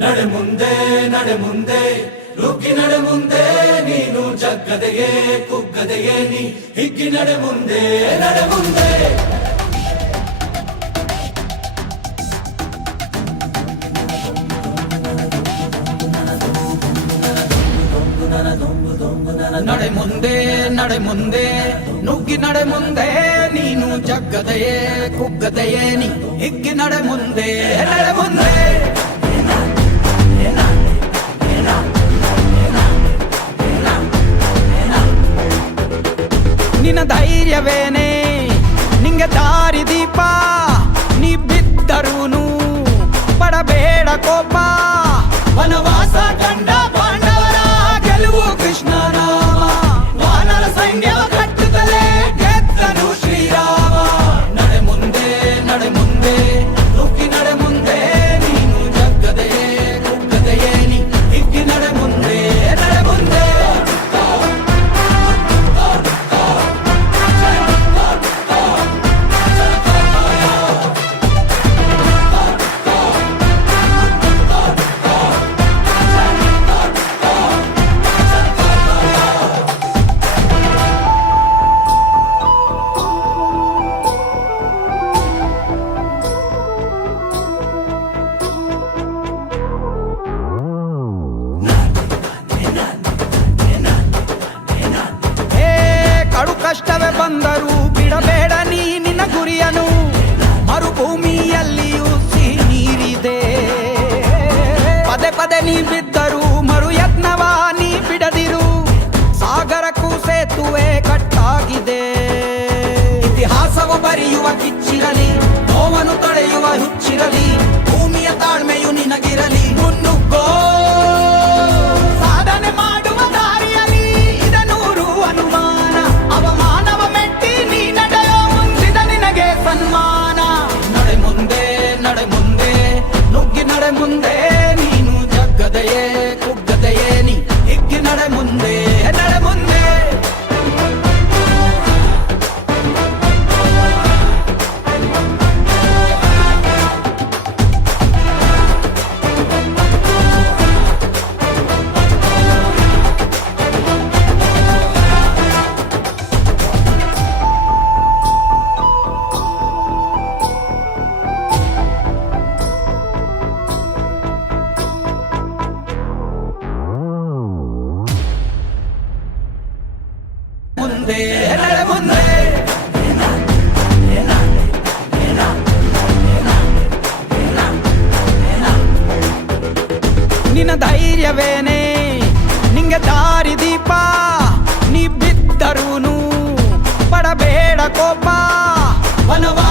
ನಡೆ ಮುಂದೆ ನಡೆ ಮುಂದೆ ನುಗ್ಗಿ ನಡೆ ಮುಂದೆ ನೀನು ಜಗ್ಗದೆಯೇ ಕುಗ್ಗದೆಯೇ ನೀ ಹಿಗ್ಗಿ ನಡೆ ಮುಂದೆ ನಡೆ ಮುಂದೆ ನಡೆ ಮುಂದೆ ನಡೆ ಮುಂದೆ ನುಗ್ಗಿ ನಡೆ ಮುಂದೆ ನೀನು ಜಗ್ಗದೆಯೇ ಕುಗ್ಗದೆಯೇ ನೀ ಹಿಗ್ಗಿ ನಡೆ ಮುಂದೆ ನಡೆ ಮುಂದೆ ನಿನ್ನ ಧೈರ್ಯವೇನೆ ನಿಂಗೆ ದಾರಿ ದೀಪ ನೀ ಬಿದ್ದರೂನು ಪಡಬೇಡ ಕೋಪ ವನವಾಸ ಕಂಡ ಪಾಂಡವರ ಗೆಲುವು ಕೃಷ್ಣ ನಾಮ ವಾನರ ಸೈನ್ಯವ ಕಟ್ಟುತ್ತಲೇ ಗೆದ್ದನು ಶ್ರೀರಾಮ ನಡೆ ಮುಂದೆ ನುಗ್ಗಿ ನಡೆ ಮುಂದೆ ನೀನು ಜಗ್ಗದೆಯೇ ಕುಗ್ಗದೆಯೇ ನೀ ಹಿಗ್ಗಿ ನಡೆ ಮುಂದೆ ನಡೆ ಮುಂದೆ ಕಷ್ಟವೇ ಬಂದರೂ ಬಿಡಬೇಡ ನೀ ನಿನ್ನ ಗುರಿಯನು ಮರುಭೂಮಿಯಲ್ಲಿಯೂ ಸಿಹಿ ನೀರಿದೆ ಪದೇ ಪದೇ ನೀ ಬಿದ್ದರೂ ಮರು ಯತ್ನವ ನೀ ಬಿಡದಿರು ಸಾಗರಕ್ಕೂ ಸೇತುವೆ ಕಟ್ಟಾಗಿದೆ ಇತಿಹಾಸವ ಬರೆಯುವ ಕಿಚ್ಚಿರಲಿ ನೋವನ್ನು ತಡೆಯುವ ಹುಚ್ಚಿರಲಿ ಭೂಮಿಯ ತಾಳ್ಮೆಯು ನಿನಗಿರಲಿ ಮುನ್ನುಗ್ಗೋ ಸಾಧನೆ ಮಾಡುವ ದಾರಿಯಲ್ಲಿ ಇದನೂರು ಅನುಮಾನ ಅವಮಾನವ ಮೆಟ್ಟಿ ನೀ ನಡೆಯೋ ಮುಂದಿದ ನಿನಗೆ ಸನ್ಮಾನ ನಡೆ ಮುಂದೆ ನುಗ್ಗಿ ನಡೆ ಮುಂದೆ ನೀನು ಜಗ್ಗದೆಯೇ ಕುಗ್ಗದೆಯೇ ನೀ ಹಿಗ್ಗಿ ನಡೆ ಮುಂದೆ ನಡೆ ಮುಂದೆ ನಡೆ ಮುಂದೆ ನಿನ್ನ ಧೈರ್ಯವೇನೆ ನಿಂಗೆ ದಾರಿ ದೀಪ ನೀ ಬಿದ್ದರೂನು ಪಡಬೇಡ ಕೋಪ ವನವಾ